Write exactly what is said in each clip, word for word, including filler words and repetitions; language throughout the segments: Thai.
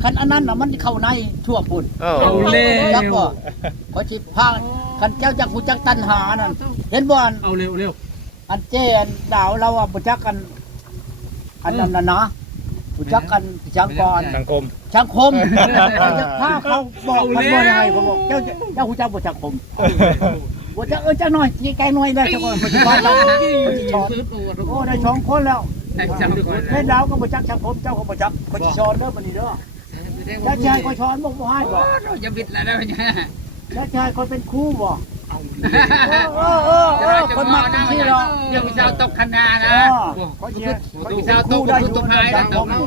คันอันนั้นน่ะมันเข้าในทั่วพุ่นเอาเลยจักบ่ขอสิพาคันเจ้าจักฮู้จักตัณหานั่นเห็นบ่อันเอาเร็วเร็วอันเจอันดาวเราอ่ะบ่จักกันอันนั้นน่ะนะบ่จักกันจังก่อนสังคมสังคมเขาจะพาเขาบอกมันบ่ได้เขาบอกเจ้าเจ้าฮู้จักบ่สังคมบ่จักเออจักหน่อยสิไกลหน่อยได้จักก่อนปัจจุบันเราสอนโอ้ได้สองคนแล้วเฮ็ดดาวก็บ่จักสังคมเจ้าก็บ่จักก็สิสอนเด้อบัดนี้เด้อถ้าชายก็สอนบ่บ่ให้บ่อย่าบิดแล้วนะเนี่ยถ้าชายคนเป็นครูบ่เออเออเออคนมักจังซี่เนาะเดี๋ยวพี่สาวตกคณะนะเขาเชียร์พี่สาวตกได้ทุกท้ายแล้วตก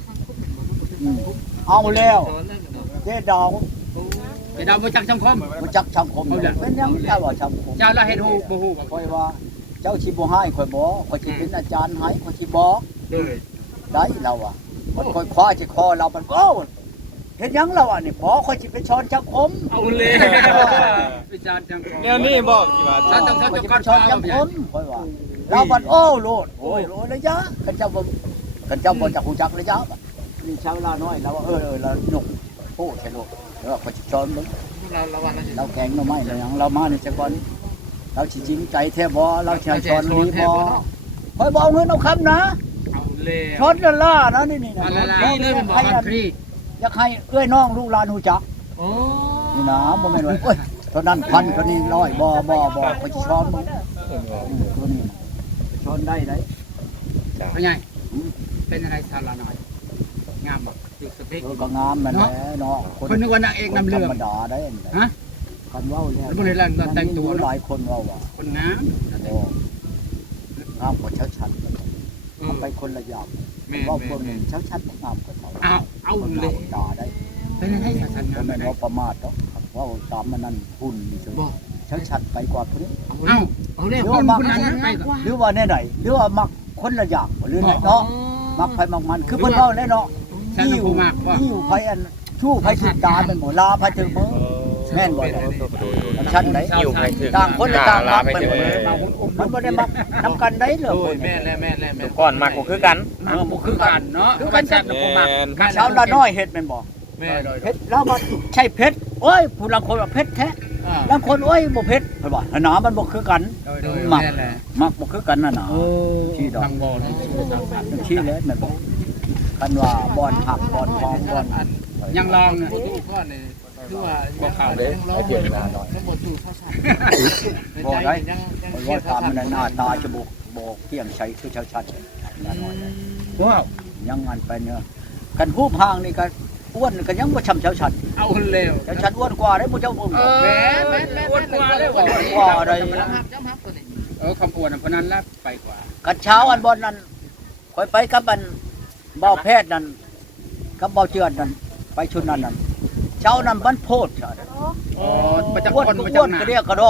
เอาแล้วเจ๊ดาวเดี๋ยวเราไปจักสังคมบ่จักสังคมเป็นยังเจ้าว่าสังคมเจ้าเราเห็นหูบ่หูค่อยว่าเจ้าสิบ่ให้ค่อยบ่ค่อยสิเป็นอาจารย์ให้ค่อยสิบอกได้เราอ่ะมันค่อยคว้าสิคอเรามันโอ้เฮ็ดหยังเราอ่ะนี่บ่ค่อยสิเป็นชอนสังคมเอาเลยพี่สาวจังคมแนวนี้บอกที่ว่าเราต้องค่อยจะสิก่อเป็น นชอนสังคมค่อยว่าเราบัดโอ้โลดโอ้ยโลดเลยจ้ะคันเจ้าบ่คันเจ้าบ่จักฮู้จักเลยจ้ะนี่ชาวลาน้อยเราเออเออเราหนุกโอ้ใช่ลูกเออค่อยสิสอนมึงเราเราวันนั้นเราแกงหน่อไม้เราหยังเรามานี่จักก่อนเราสิจริงใจแท้บ่เราสิสอนดีบ่ค่อยบ่เอาเงินเอาคำนะเอาเลยชอนละล่านะนี่นี่นะละลายเลยมันบอกมันฟรีอยากให้เอ้ยน้องลูกหลานฮู้จักโอ้นี่นะบ่แม่นว่าโอ้ยเท่านั้นพันเท่านี้ร้อยบ่บ่บ่ค่อยสิสอนมึงตัวนี้สอนได้ได้เป็นไงเป็นอะไรชาลาหน่อยงามบ่ติดสเปคเออก็งามนั่นแหละเนาะคนนึกว่านางเอกนำเรื่องธรรมดาได้ฮะคันเว้าแล้วแล้วบ่ได้ลั่นแต่งตัวเนาะหลายคนเว้าว่าคนงามโอ้งามกว่าเช้าชันมันไปคนละอย่างแม่เว้าแม่คนหนึงเช้าชันงามกว่าเขาเอาเอาเลยด่าได้เป็นอะไรสาชันงาบ่มแม่นว่าประมาทเนาะเว้าตามมันนั่นหุ่นนี่ซื่อเช้าชันไปกว่าพุ่นเอาเอาเลยคนคนนั้นไปก่อนหรือว่าแน่ไหนหรือว่ามักคนละอย่างหรือไหนเนาะมักไผมักมันคือเพิ่นเว้าแน่เนาะฉันที่อผู้ยู่มากว่าที่อยู่ไผอันชู้ไผถึงตาเป็นหมอลาไผถึงมือแม่นบ่ชั้นไหนอยู่ไปถึงต่างคนต่างมักไปไปถึงหมดมันบ่ได้มักนำกันได้เหรอโอ้ยแม่แม่แม่แม่แม่ก่อนมาก็คือกันเออบ่คือกันเนาะคือกันแซ่บผู้มากชาวละน้อยเฮ็ดแม่นบ่แม่เฮ็ดแล้วมาใช่เพชรโอ้ยผู้ลางคนว่าเพชรแท้บางคนโอ้ยบ่เพชรเพิ่นว่าหนามันบ่คือกันมักแหละมักบ่คือกันน่ะหนาที่ดอกทางบ่อนี่ชี้แล้วแม่นบ่คันว่าบอนหักบอนทองบอนยังลองเนี่ยก็เนี่ยคือว่าบ่เข้าเด้ไอเดียเวลาหน่อยทั้งหมดสู่ข้าวสารบ่ได้ยังยังมันว่าตามมันหน้าตาจมูกบ่เที่ยงใสคือชาวชัดละน้อยว้าวยังงานไปเนาะกันฮู้พางนี่ก็อ้วนก็ยังบ่ช้ำชาวชัดเอาเร็วชาวชัดอ้วนกว่าได้บ่เจ้าบ่เออแม่แม่แม่อ้วนกว่าเลยอ้วนกว่าได้ย้ำฮับย้ำฮับตัวนี้เออคำอ้วนเพราะนั้นละไปกว่ากันเช้าอันบอนนั้นค่อยไปกับอันเบาแพทย์นั่นกับเบาเจือนนั่นไปชุดนั้นนั่นเช้านั้นมันโพดเช้านั้นอ๋อประจักอ้วนคนก็ประอ้จัวกนหนาก็เรียกกระดอก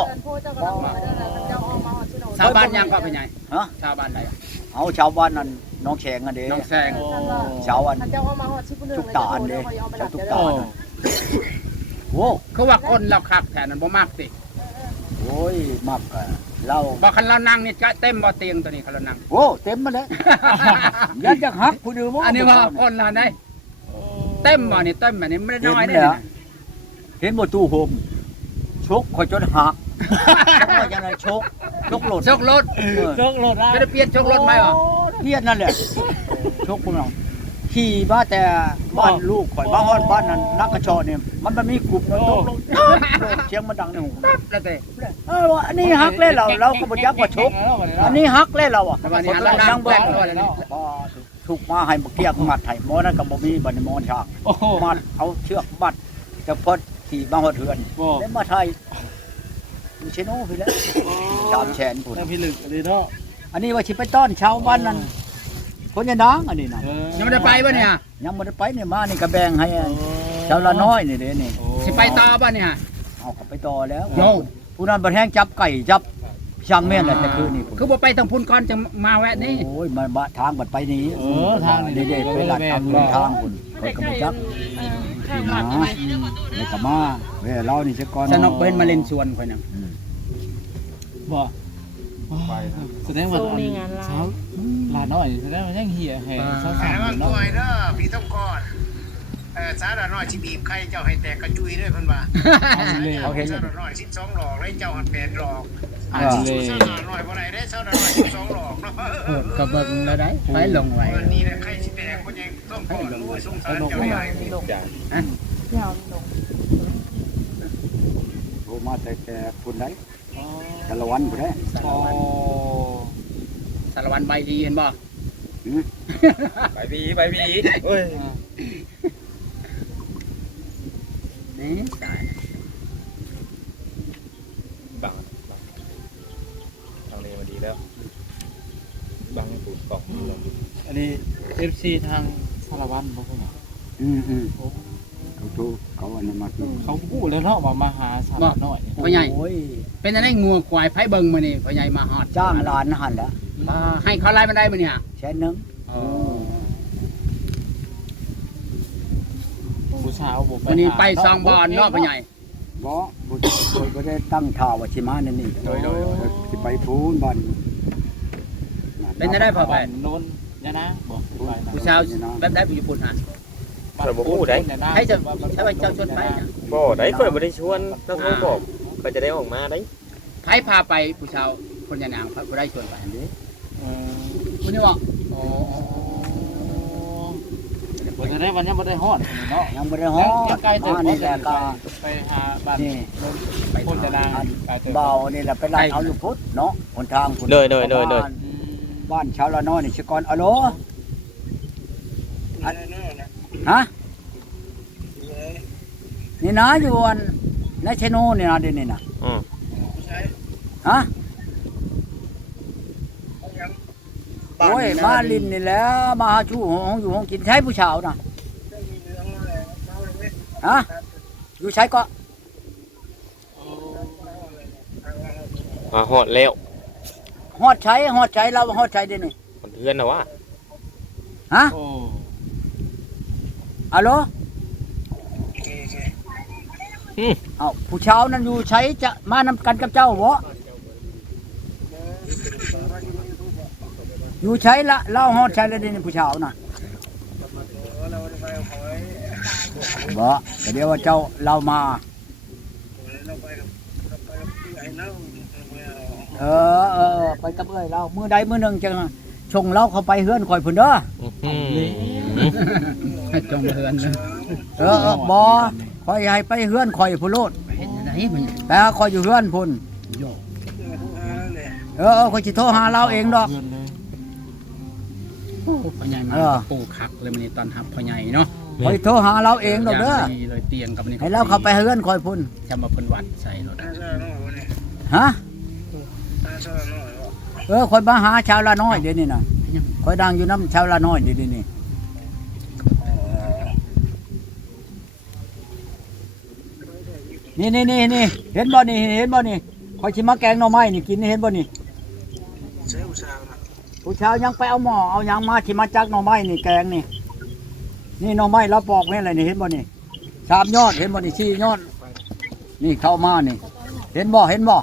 ชาวบ้านยังก็เป็นไงฮะชาวบ้านใดเอาชาวบ้านนั้นน้องแขงอันเด้น้องแซงชาวอันเจ้าเอามาหอดชิบุนึงทุกตาอันเด้ชาวทุกตาอันโอ้เขาว่าคนเราคักแถนั้นบ่มากสิโอ้ยมักอะเราบ่คันเรานั่งนี่จะเต็มบ่เตียงตัวนี้คันเรานั่งโอ้เต็มมาแล้วยันจะหักผู้อื่นบ่อันนี้ว่าคนละได้เต็มบ่นี่เต็มบ่นี่ไม่ได้เต็มน้อยได้แล้วนะเห็นบ่ตู้โฮมชกข่อยจนหักว่าจังได๋ชกชกโหลดชกรถชกโหลดไม่ได้เปลี่ยนชกรถไหมวะเพี้ยนนั่นแหละชกพุ่นน้องขี่มาแต่บ้านลูกข่อยบ้านฮอดบ้านนั้นนักกระชอเนี่ยมันบ่มีกลุ่มตกลงเสียงมันดังในหูปั๊บแล้วแต่เออว่าอันนี้ฮักเลยเราเราก็บ่จักว่าชกอันนี้ฮักเลยเราอ่ะแต่วันนี้เรานั่งแบกด้วยแล้วนี่บ่ถูกมาให้บ่เกียกมัดให้หมอนั่นก็บ่มีบัดนี้หมอฉากมัดเอาเชือกมัดจะพดขี่บ้านฮอดเฮือนแล้วมาไทยมีเชโน่พี่แล้วสามแสนพุ่นแต่พี่ลึกเลยเนาะอันนี้ว่าสิไปต้อนชาวบ้านนั้นคนยะนางอันนี้นะยังไม่ได้ไปบ่เนี่ยยังบ่ได้ไปนี่มานี่ก็แบ่งให้ชาวละน้อยนี่เด้นี่สิไปต่อบ่เนี่ยเอาก็ไปต่อแล้วโยผู้นั้นบ่แห้งจับไก่จับช่างแม่นแต่แต่คืนนี่คือบ่ไปทางพุ่นก่อนจะมาแวะนี่โอ้ยมันบะทางบัดไปนี้เออทางนี่เด้ไปลัดทางเดินทางพุ่นข่อยก็บ่จักนี่นะนี่ก็มาเว้ยเรานี่ซะก่อนสนุกเพิ่นมาเล่นสวนข่อยน่ะอืมบ่แสดงว่าเช้าลาน้อยแสดงว่ายังเหี่ยแห่เช้าสามเนาะเเออสาวน้อยสิบีบไข่เจ้าให้แตกกระจุยด้วยเพิ่นว่าเอาเลยเขาเห็นสาวน้อยสิบสองหลอกแล้วเจ้าหันแปดหลอกเอาเลยสาวน้อยบ่ได้ได้สาวน้อยสิบสองหลอกเนาะโหดก็เบิ่งแล้วได้ไปลงไว้วันนี้นะไข่สิแตกคนยังต้องก่อนโอ้ยสงสารเจ้าใหญ่จ้ะโทรมาแต่แต่พุ่นได้ชาละวันพุ่นได้อ๋อสารวัตรใบดีเห็นบ่หืมไปบีไปบีโอ้ยนี่ตายบังบังทางนี้มาดีแล้วบังให้ปูนกล่องดูแล้วอันนี้ เอฟ ซี ทางสารวัตรบ่พุ่นน่ะอืมอืมเขาโทรเขาอันนั้นมากินเขาพูดแล้วเนาะว่ามาหาสาวน้อยพ่อใหญ่โอ้ยเป็นอะไรงัวควายไผเบิ่งมื้อนี้พ่อใหญ่มาฮอดจ้างหลานหันแล้วอ่าให้เขาไล่มันได้มื้อนี้ฮะแสนหนึงอ๋อผู้สาวบ่วันนี้ไปซองบอลเนาะพ่อใหญ่บ่บ่บ่ได้ตั้งท่าว่าสิมานั่นนี่โดยโดยสิไปพูนบ้านเป็นได้พอไปโน่นยะนะบ่ไปนะผู้สาวแบบได้ผู้ญี่ปุ่นฮะข่อยบ่ฮู้ได้ให้เจ้าใช่ว่าเจ้าชวนไปนะบ่ได้ข่อยบ่ได้ชวนถ้าโทรบอกก็จะได้ออกมาได้ไผพาไปผู้ชาวคนยะนางบ่ได้ชวนไปอันนี้เออผู้นี้บอกอ๋อบ่จะได้วันนี้บ่ได้ฮอดเนาะยังบ่ได้ฮอดใกล้เติบมานี่แหละก็ไปหาบ้านนี่ไปพุ่นจะนางไปเติบเบานี่แหละไปไล่เอาอยู่พุทธเนาะหนทางพุ่นโดยโดยโดยโดยบ้านบ้านชาวละน้อยนี่ชื่อก่อนอะโหลฮะนี่นะอยู่อันในเชโนนี่นะเดี๋ยวนี้นะอือฮะโอ้ยมาลินนี่แหล้วมาหาชู้ห้องอยู่ห้องกินใช้ผู้ชาวนะฮะอยู่ใช้ก็มาฮอดแล้วฮอดใช้ฮอดใช้เราฮอดใช้เดี๋ยวนี้คนเพื่อนน่ะว่าฮะโอ้อะโหลอืมเอาผู้ชาวนั่นอยู่ใช้จะมานำกันกับเจ้าบ่อยู่ใช้ละเล่าฮอดใช้แล้วเดี๋ยวนี้ผู้ชาวน่ะบ่แต่เดี๋ยวว่าเจ้าเรามา เออเออไปกับเอ้ยเรามื้อใดมื้อหนึงจังชงเราเข้าไปเฮือนข่อยพุ่นเด้ออืมให้จงเฮือนนะเออเออบ่ข่อยให้ไปเฮือนข่อยพุ่นโลดเห็นไหนมันแต่ข่อยอยู่เฮือนพุ่นโยเออเออข่อยสิโทรหาเราเองดอกเพื่อนเลยโอ้พ่อใหญ่มาเออปูคักเลยมันนี่ตอนทับพ่อใหญ่เนาะข่อยโทรหาเราเองดอกเด้อย่างดีเลยเตียงกับนี่ให้เราเข้าไปเฮือนข่อยพุ่นจะมาเพิ่นวัดใส่รถฮะเออข่อยมาหาชาวละน้อยเดี๋ยวนี้น่ะข่อยดังอยู่น้ำชาวละน้อยเดี๋ยวนี้นี่นี่นี่นี่เห็นบ่นี่เห็นบ่นี่ข่อยสิมาแกงหน่อไม้นี่กินนี่เห็นบ่นี่ผู้ชาวยังไปเอาหม้อเอาหยังมาสิมาจักหน่อไม้นี่แกงนี่นี่หน่อไม้เราปอกแม่นอะไรนี่เห็นบ่นี่สามยอดเห็นบ่นี่สี่ยอดนี่เข้ามานี่ เห็นบ่เห็นบ่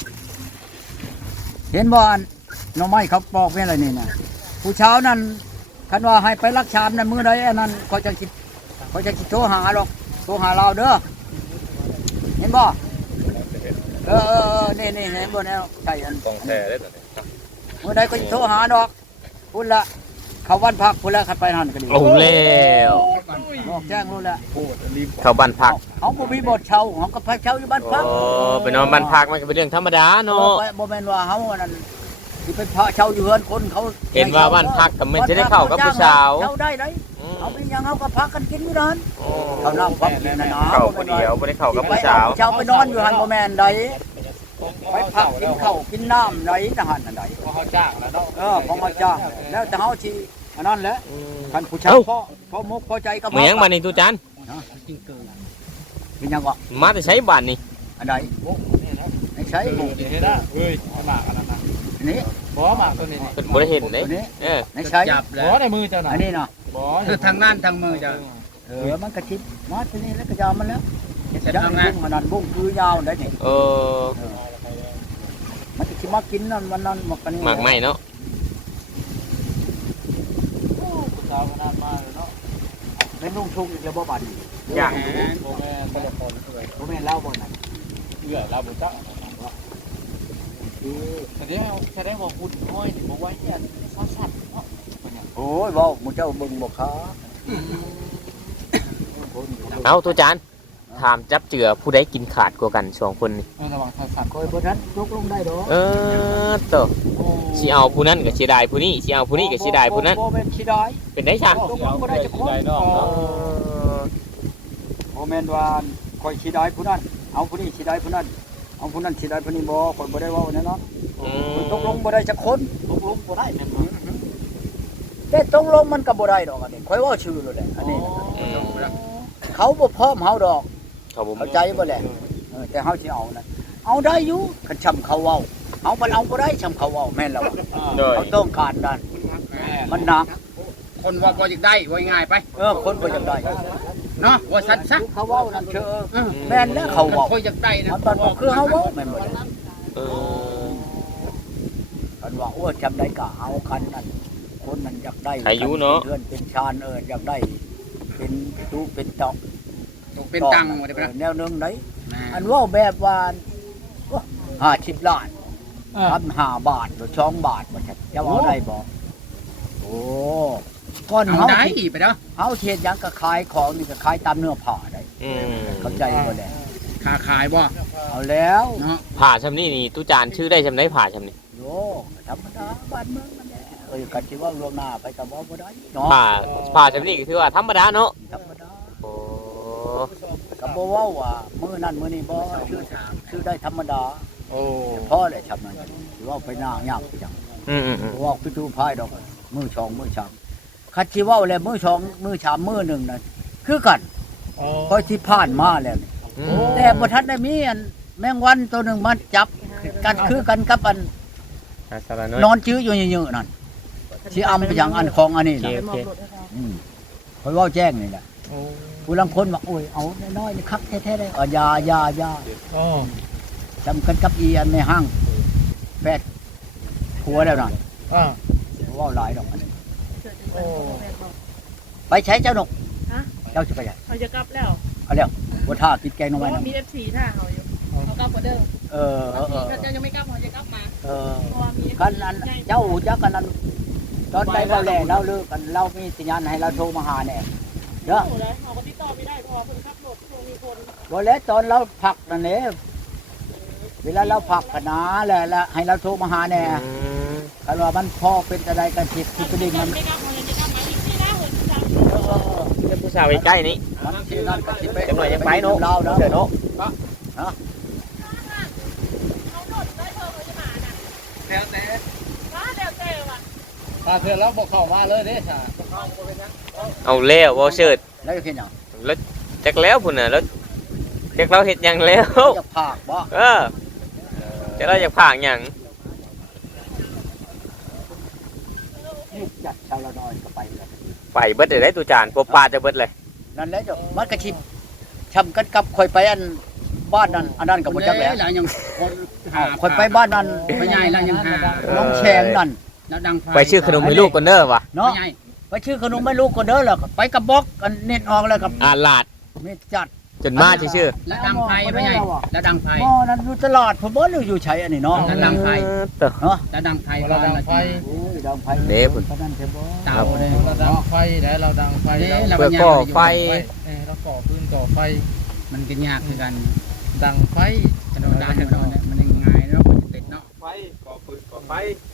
เห็นบ่อันหน่อไม้เขาปอกแม่นอะไรนี่นะผู้ชาวนั่นคันว่าให้ไปรักชามนั่นมื้อใดอันนั้นเขาจะคิดเขาจะคิดโทรหาหรอกโทรหาเราเด้อเห็นบ่เออเออเออนี่นี่เห็นบ่แนวใช่อันกองแท้ได้ตอนนี้เมื่อใดก็สิโทรหาดอกพุ่นละเขาวันพักพุ่นละขัดไปหันก็ดีโอ้แล้วบอกแจ้งรู้แล้วเข้าบ้านพักเขาบ่มีบทเช่าเขาก็ไปเช่าอยู่บ้านพักโอ้ไปนอนบ้านพักมันก็เป็นเรื่องธรรมดาเอเนาะอไปบ่แม่นว่าเขาอันนั้นที่เป็นพระเช่าอยู่เฮือนคนเขาเห็นว่าบ้านพักก็มันจะได้เข้ากับผู้สาวเช่าได้ไดอืมเอาเป็นหยังเขาก็พักกันกินอยู่นั่นโอ้เขานั่งพักกินนะนะเข้าคนเดียวบ่ได้เข้ากับผู้สาวไปเอเช่าไปนอนอยู่หันบ่แม่นใดไปพักกินข้าวกินน้ำใดทหารอันใดพอเขาจ้างแล้วเนาะเออของมาจ้างแล้วแต่เฮาสิอันนั้นแหละอืมคันผู้ชายพอพอมกพอใจก็เมียงมานี่ตูจันจริงเกินเป็นหยังวะมาแต่ใช้บ้านนี่อันใดโอ้นี่นะไม่ใช่โอ้ยเฮ็ดได้เฮ้ยเอาหมากอันนั้นนะอันนี้บ่หมากตัวนี้นี่เพิ่นบ่ได้เห็นเด้ตัวนี้เออไม่ใช่จับแล้บ่วในมือเจ้าน่ะอันนี้เนาะบ่คือทางงานทางมือจะเออมันกระชิบมาตัวนี้แล้วก็ยาวมันแล้วจะจะทำงานบุ้งอันนั้นบุ้งคือยาวได้นี่เออมันจะมากินนั่นมันนั่นหมกกันนี่หมากไหม้เนาะผู้สาวก็น่ามาเลยเนาะเป็นลุงชุกอีกแล้วบ่บัดนี้อย่างโอ้แม่แต่ละคนเลยบ่แม่นเล่าบ่นั่นเอื้อเราบ่จักแสดงว่าแสดงว่าคุณน้อยนี่บ่ว่าเนี่ยเขาสัตว์เนาะเป็นหยังโอ้ยเว้าหมู่เจ้าเบิ่งบ่ค้าเอาตัวจานถามจับเจือผู้ใดกินขาดกว่ากันสองคนนี่เออระวังสัตว์คอยบ่ทันตกลงได้ดอกเออเตัวสิเอาผู้นั้นก็สิได้ผู้นี้สิเอาผู้นี้ก็สิได้ผู้นั้นบ่แม่นสิได้เป็นได้ช่างตกลงบ่ได้จักคนได้เนาะบ่แม่นว่าคอยสิได้ผู้นั้นเอาผู้นี้สิได้ผู้นั้นเอาผู้นั้นสิได้ผู้นี้บ่คอยบ่ได้เว้าแน่นอนอืมตกลงบ่ได้จักคนตกลงบ่ได้แม่นบ่แต่ตกลงมันก็บ่ได้ดอกอันนี้คอยเว้าชื่อเลยแหละอันนี้อืมเขาบ่พร้อมเฮาดอกเขาบ่เข้าใจบ่แหละเออแต่เฮาสิเอานะเอาได้อยู่คันชำเขาเว้าเอามันเอาบ่ได้ชำเขาเว้าแม่นแล้วอะโดยเขาต้องการนั่นมันหนักคนว่าบ่อยากได้ว่าง่ายไปเออคนบ่อยากได้เนาะว่าสันซะเขาเว้านั่นเชื่อแม่นแล้วเขาเว้าคนอยากได้นะมันบ่คือเฮาเว้าแม่นบ่ได้เออมันว่าโอ้จำได้ก็เอากันนั่นคนนั้นอยากได้อายุเนาะเดือนเป็นชานเอออยากได้ เป็นตู้เป็นตอกเป็นตังค์บ่ได้เอปะอแนวหนึงไหนอันเว่าแบบว่าห้าสิบล้านทำห้าบาทหรือสองบาทบ่ใช่จะเอาได้บ่โอ้ก้อนเอาเฮาได้ที่ไปเนาะเฮาเทียนหยังก็ขายของนี่ก็ขายตามเนื้อผ้าได้อืมเข้าใจบ่แหละค้าขายบ่เอาแล้วเนาะผ่าชำนี้นี่ตู้จานชื่อได้ชำได้ผ่าชำนี้โยธรรมดาบ้านเมืองมันแหละเอ้ยกันสิว่าล่วงหน้าไปก็บ่บ่ได้เนาะผ่าผ่าชำนี้ก็ถือว่าธรรมดาเนาะธรรมดาโอ้ก็บ่เว้าว่ามื้อนั้นมื้อนี้บ่ชื่อชื่อได้ธรรมดาโอ้พอเลยชำนั้นสิว่าไปหน้ายากไปจังอืมอืมอืมว่าคือดูพายดอกมือชองมือชามคัดชีว่าแล้วมือชองมือชามมือหนึ่งนั่นคือกันโอ้คอยที่ผ่านมาแล้วนี่อืมแต่บ่ทันได้มีอันแมงวันตัวหนึ่งมันจับกันคือกันกับอันอ่ะสาระน้อยนอนจื้ออยู่เยอะๆนั่นที่อำไปอย่างอันของอันนี้โอเคนะโอเคอืมคอยเว่าแจ้งนี่แหละโอ้ผู้ลังคนว่าโอ้ยเอาน้อยๆนี่คักแท้ๆเลยอ๋อยายายาโอ้จำกันกับอีอันในห้างแปดผัวแล้วนั่นอ่าเว่าหลายดอกอันนี้โอ้ไปใช้เจ้าดอกฮะเจ้าจะไปไหนเขาจะกลับแล้วเอาแล้วว่าท่ากินแกงหเพน้องไม้ราะว่าน้ำมีเอฟซีท่าเขาอยู่เขากลับมาเดิมเออเออเออเขาจะยังไม่กลับเขาจะกลับมาเออเพราะว่ามีกันอันเจ้าจักกันอันตอนใดเราแหล่เราเลิกกันเรามีสัญญาณให้เราโทรมาหาแน่เด้อโอ้เลยเขาก็ติดต่อไม่ได้เพราะว่าคนขับรถคงมีคนบ่แล้วตอนเราพักนั่นแหละเวลาเราพักขนาแหละแล้วให้เราโทรมาหาแน่อืมคันว่ามันพอเป็นอะไรกันจิตคือประเด็นยัมังนไม่กลับเขาจะกลับมาอีกที่หน้าเหมือนกันเออเออเออเป็นผู้สาวใกล้ๆนี่มันที่นั่นก็สิไปจังหน่อยยังไปเนาะเราเนาะเดี๋ยวเนาะเขาโดดได้เธอเขาจะมาน่ะแล้วแต่ว่าเดี๋ยวเจอว่ะตาเถื่อนแล้วบอกเข้ามาเลยเด้ค่ะเอาแล้วบ่เชิดแล้วจะเฮ็ดหยังแล้วจักแล้วพุ่นน่ะแล้วจักเราเฮ็ดหยังแล้วจะพากบ่เออจักเราอยากผากหยังนี่จัดชาวละน้อยก็ไปเลยไปเบิดได้ตู้จานพบปลาจะเบิดเลยนั่นแหละจ้ะมันก็สิชำกันกับข่อยไปอันบ้านนั้นอันนั้นก็บ่จักแล้วหลายยังคนหาข่อยไปบ้านนั้นไปใหญ่แล้วยังหาน้องแชงนั่นแล้วดังไฟไปชื่อขนมให้ลูกก่อนเด้อวะเนาะไปใหญ่ไปชื่อขนมไม่รู้คนเด้อแล้วก็ไปกับบล็อกกันเน็ตออกแล้วกับอ่าลาดมีจัดจนมาชื่อแล้วดังไฟไปใหญ่แล้วดังไฟหม้อนั้นอยู่ตลาดผมบ่รู้อยู่ใช้อันนี้เนาะแล้วดังไฟเด้อเนาะแล้วดังไฟเราดังไฟโอ้ยดังไฟเด้พุ่นพนันเทบ่เตาเลยเราดังไฟได้เราดังไฟเราเพื่อก่อไฟเอ้เราก่อพื้นก่อไฟมันกินยากคือกันดังไฟขนมดานขนมเนี่ยมันยังง่ายเนาะมันจะติดเนาะไฟก่อปืนก่อไฟ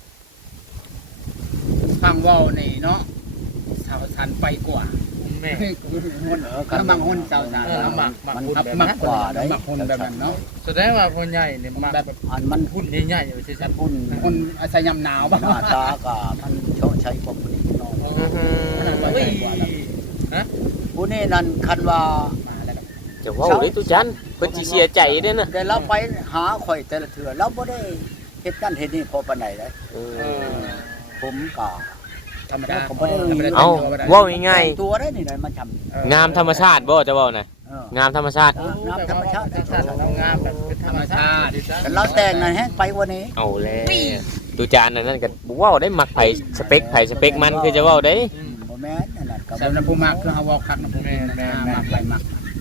ฟังว่าวนี่เนาะสาวสันไปกว่าแม่คนก็บางคนสาวสันเออแล้วหมัมักกหมักหุ่นมักแบบมันั้กนกว่าได้มักคนแบบนั้นเนาะแสดงว่าคนใหญ่เนี่ยมักแบบอันมันหุ่นใหญ่ๆอยู่ใช่ไหมพุ่นคนอาศัยยำหนาวบ้างหน้าตากะมันโชะใช้กว่าผู้นี้เนาะเฮ้ยผู้นี้นั่นคันว่ามาแล้วจะเว้าได้ตู้จานเพิ่นสิเสียใจเด้อนะแต่เราไปหาข่อยแต่ละเทื่อเราบ่ได้เฮ็ดนั่นเฮ็ดนี่พอปานใดเลยเอเอออผมก็ธรรมดาเอ้าเว้าง่ายแต่งตัวได้นี่ได้มาทำๆงามธรรมชาติบ่จะเว้าน่ะเอองามธรรมชาติน้ำธรรมชาติธรรมชาติทำงานแบบเป็นธรรมชาติแต่เราแต่งนั่นแฮงไปกว่านี้เอาแล้วตู้จานนั่นนั่นก็บ่เว้าได้มักไผสเปคไผสเปคมันคือจะเว้าได้บ่แม่นนั่นน่ะสำหรับผู้มักคือเฮาเว้าคักนำผู้แม่นนะมักไปมัก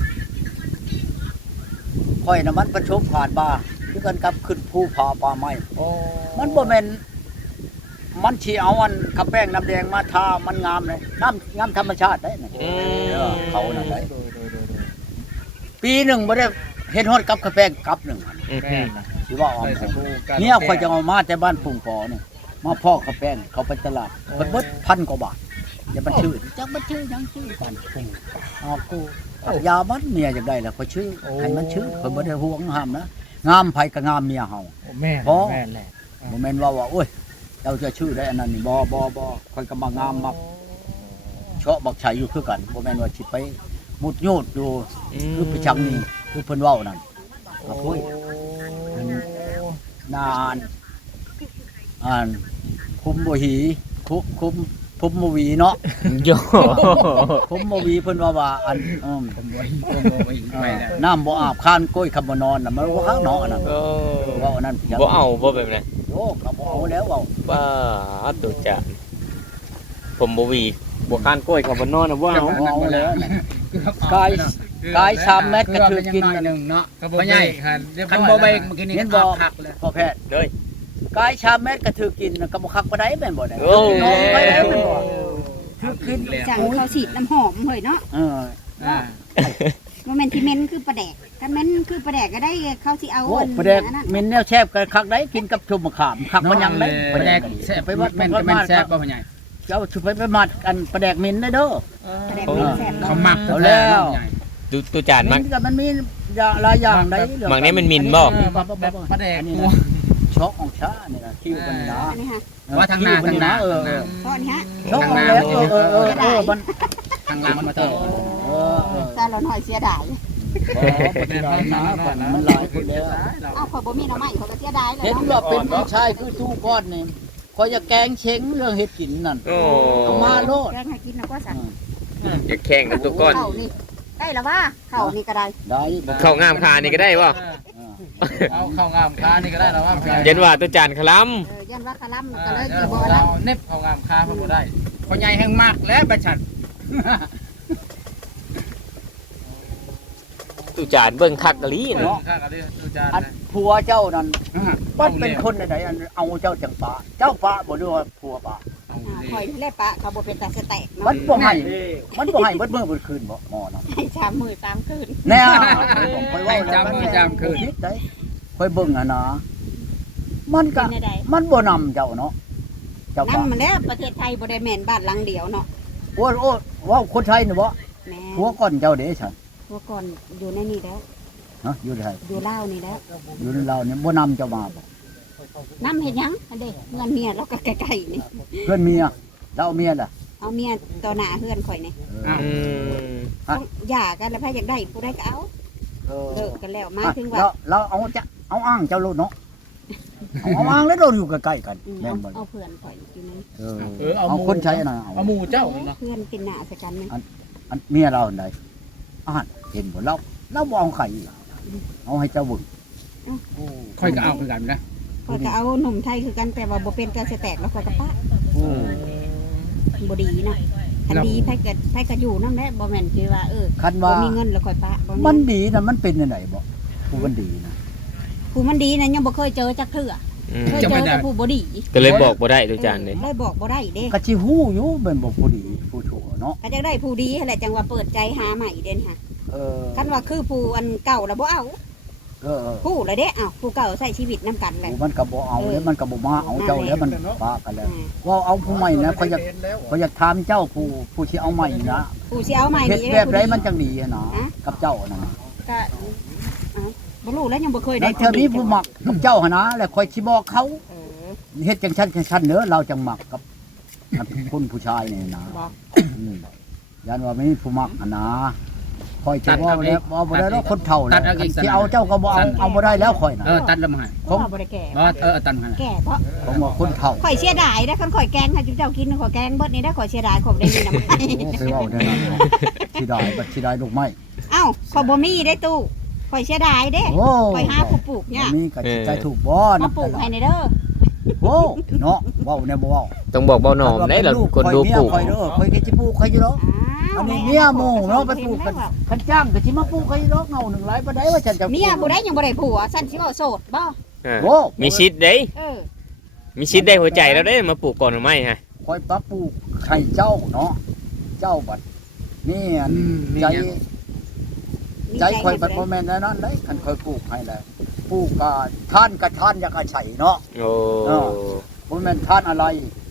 ค่อยน่ะมันประชมผ่านมาคือกันกับขึ้นภูผาป่าไม้มันบ่แม่นมันสิเอาอันกระแป้งน้ำแดงมาทามันงามเลยน้ำงามธรรมชาติได้น่ะอืเออมเขานั่นได้ปีหนึงบ่ได้เฮ็ดฮอดกับกระแป้งกับหนึงอืมแม่นนะสิว่าเอาใส่สบู่กันเนี่ยค่อยจะเอามาแต่บ้านปุงปอนี่มาพอกกระแป้งเขาไปตลาดเพิ่นเบิดพันกว่าบาทอย่ามันชื่อจักมันชื่อหยังชื่อกันเอากูปักยามันเมียจังได้แล้วค่อยชื่อให้มันชื่อเพิ่นบ่ได้ห่วงห้ามนะงามไผก็งามเมียเฮาแม่นพอแม่นแหละบ่แม่นว่าว่าโอ้ยเจ้าจะชื่อได้อันนั้นนี่บ่บ่บ่ค่อยก็มางามมักเชาะบักชัยอยู่คือกันบ่แม่นว่าสิไปมุดโยดอยู่คือไปชังนี่คือเพิ่นเว้านั่นก็โอ้ยนานอ่านคุมบ่หีคุคุมคุมบ่หวีเนาะโยคุมบ่หวีเพิ่นว่าว่าอันอืมผมบ่ผมบ่อีกไปแล้วน้ำบ่อาบข้านก้อยคำบ่นอนน่ะมันว่าข้างเนาะอันนั้นโอ้เว้าอันนั้นบ่เอาบ่แบบนั้นโอ้ก็บ่เอาแล้วเว้าบ้าตุจานผมบ่หวีบ่คานกล้วยเขาบ่นอนน่ะบ่เอาบ่เอาแล้วน่ะ กายกายสามเม็ดก็ถือกินหน่อยหนึงเนาะก็บ่พ่อใหญ่คันเรียบร้คัอน ยบ่เบรกเมื่อกี้นี่เห็นบ่คักเลยพ่อแพทย์เลยกายชามเม็ดก็ถือกินน่ะก็บ่คักบ่ได้แม่นบ่ได้โอ้น้องไปได้แม่นบ่ถือกินสั่งเขาฉีดน้ำหอมเฮ้ยเนาะเอออ่าโมเมนที่เมนคือประแดกกันเมนคือประแดกก็ได้เขาสิเอาโอ้อันประเด็กนั้นมินแนวแซ่บก็คักได้กินกับชุมมะขามคักมันยังได้ปลาแดกแซ่บไปวัดแม่นวัก็ดแม่นมาแซ่บบ่พ่อใหญ่เจ้าสิไปไปมัดกันประแดกมินได้เด้อประแดกโอ้มันแสบเขาเนาะหมักเอาแล้วพ่อใหญ่ตุตุจานมัมิกนก็มันมีอย่างหลายอย่างได้บางนี้มันมินบ่เออบ่บ่บ่บ่ปลาแดกอันนี้ตัวนะช็อกของชานี่นะคิวกันนะอันนี้ค่ะว่าทางหน้าคิวกัทางหน้าเออทางหเอน้าอเพราะอันนี้ฮะช็อกของแล้วเออเออเออเออมันทางหลังมาต่อเออเออแต่เราหน่อยเสียดายบ่บ่ได้นะมันหลายคนแล้วเอาขอยบ่มีหน้ำใหม่เขาก็เสียดายเลยเห็นเนาะว่าเป็นผู้ชายคือตู้ก้อนนี่คอยจะแกงเช้งเรื่องเฮ็ดกินนั่นโอ้เอามาโลดแกงให้กินนะก็สั่งอยากแข่งกับตัวก้อนเข่านี่ได้แล้วว่าเข่านี่ก็ได้ได้เข้างามคานี่ก็ได้บ่เอาเข้างามคานี่ก็ได้แล้วว่าเย็นว่าตุจานคลเออยันว่าคาลัมก็เลยเดี๋จะยวบ่เราได้เน็บเข้างามคาเพิ่นบ่ได้พ่อใหญ่แห่งมากและประชันำตุจานเบิ่งคักกะลีเนาะเนาะข้าก็ได้ดูจานอันนะผัวเจ้านั่นมันเป็นคนใดๆอันเอาเจ้าจังปาเจ้าปาบ่รู้ว่าผัวปาเอาอ่าดิคอยเล่ปะเขาบ่เป็นตาสแตกมัเนาะนบ่ให้มันบ่ให้เบิดมื้อเบิดคืนบ่หมอนั่นให้ชามมือตามคืนแน่คอยเว้าแล้วคิดได้คอยเบิ่งอ่ะนะมันก็เป็นได้มันบ่นำเจ้าเนาะเจ้าปานั่นมันแล้วประเทศไทยบ่ได้แม่นบ้านหลังเดียวเนาะโอ้โอ้ว้าคนไทยนี่บ่แม่ผัวก่อนเจ้าเด้ฉันพวกก่อนอยู่ในนี่แล้วฮะอยู่ไทยอยู่ลาวนี่แล้วอยู่ในเราเนี่ยบ่นำเจ้ามาบ่น้ำเห็นยังอันเด้เงินเมียแล้วก็ไก่ๆนี่เพื่อนเมียแล้วเมียล่ะเอาเมียต่อหน้าเฮือนข่อยนี่เอออืมต้องหย่ากันแล้วพายอยากได้ผู้ใดก็เอาเออเลิกกันแล้วมาถึงว่าเราเราเอาจะเอาอ้างเจ้าโลดเนาะเอาเอาอ้างแล้วเราอยู่ใกล้ๆกันอืมแม่เอานบ่เอาเพื่อนข่อยอยู่นั่นเออเออเอาเอาหมูคนใช้น่ะเอาเอาหมูเจ้าเนาะเพื่อนเป็นหน้าสักกันนึงอันเมียเราอันใดอ่านเห็นบ่เราเราบ่เอาไข่เอาให้เจ้าเบึงค่อยก็เอาคือกันนะข่อยก็เอาหนุ่มไทยคือกันแต่ว่าบ่เป็นกระแตกแล้วข่อยก็ปะโอ้บ่ดีนะคันดีไผเกิดไผก็อยู่นำแหละบ่แม่นคือว่าเออคันบ่ว่ามีเงินแล้วข่อยปะบ่มัมีนดีนะมันเป็นจังไดบ่ผู้มันดีนะผู้มันดีนะยังบ่เคยเจอจักเทื่ออืมเคยเจอแต่ผู้บ่ดีก็เลยบอกบ่ได้ตุจานเลยเลยบอกบ่ได้เด้ก็สิฮู้อยู่แม่นบ่ผู้ดีผู้ชั่วเนาะก็จะได้ผู้ดีแหละจังว่าเปิดใจหาใหม่เด่นค่ะเออคันว่าคือผู้อันเก่าแล้วบ่เอาเออเออผู้เลยเด้อ้าวผู้เก่าใช้ชีวิตนํกันแหละผู้มันก็บ่เอาแล้วมันก็บ่มาเอาเจ้าแล้วมันปากันแล้วอ่าว่าเอาผู้ใหม่นะเขาอยากเขาอยากถามเจ้าผู้ผู้สิเอาใหม่นะผู้สิเอาใหม่เฮ็ดนี่แบบไรผู้ดีมันจังดีอะนะกับเจ้านั่นน่ะก็อ้าวบ่รู้แล้วยังบ่เคยในได้เธอมีผู้มักกับเจ้าหั่นนะแล้วค่อยสิบอกเขาเออเฮ็ดจังซั่นจังซั่นเด้อเราจังมักกับคนผู้ชายนี่นะบอกอืมยันว่ามีผู้มักหั่นนะค่อยจะว่าบ่ได้ว่าบ่ได้แล้วคนเฒ่าแล้วสิเอาเจ้าก็บ่เอาเอาบ่ได้แล้วค่อยน่ะเออตัดแล้วมาให้เพราะว่าบ่ได้แก่บ่เออตัดมาให้แก่เพราะผมว่าคนเฒ่าข่อยเสียดายนะคันข่อยแกงให้เจ้ากินข่อยแกงเบิดนี่ได้ข่อยเสียดายข่อยบ่ได้มีน้ำมันโอ้ไปเว้าได้นั่นเนาะสิได้บัดสิได้ลูกไม้เอ้าข่อยบ่มีได้ตู้ข่อยเสียดายเด้โอ้ข่อยหาผู้ปลูกเนี่ยมีก็สิใจถูกบ่มานำปลูกตลาให้ดในเด้อโอ้เนาะเว้าแน่บ่เว้าต้องบอกเบาหนอมได้เราคนดูปลูกข่อยเด้อข่อยก็สิปลูกข่อยอยู่ดอกอันนี้เมียหมู่เนาะไปปลูกกันคันจ้างก็สิมาปลูกข่อยอยู่ดอกเงาหนึ่งหลายบ่ได้ว่าฉันจะเมียผู้ใดยังบ่ได้ผัวซั่นสิเว้าโสดบ่อ่าโอ้มีชิดเด้ยเออมีชิดได้หัวใจแล้วได้มาปลูกก่อนหรือไม่ฮะข่อยปรับปลูกให้เจ้าเนาะเจ้าบัดนี่อันอืมมีใจหยังใจข่อยบัดบ่แม่นแน่นอนเด้คันข่อยปลูกให้แล้วปลูกก็ทานก็ทานอยากอาศัยเนาะโอ้เออ บ่แม่นทานอะไร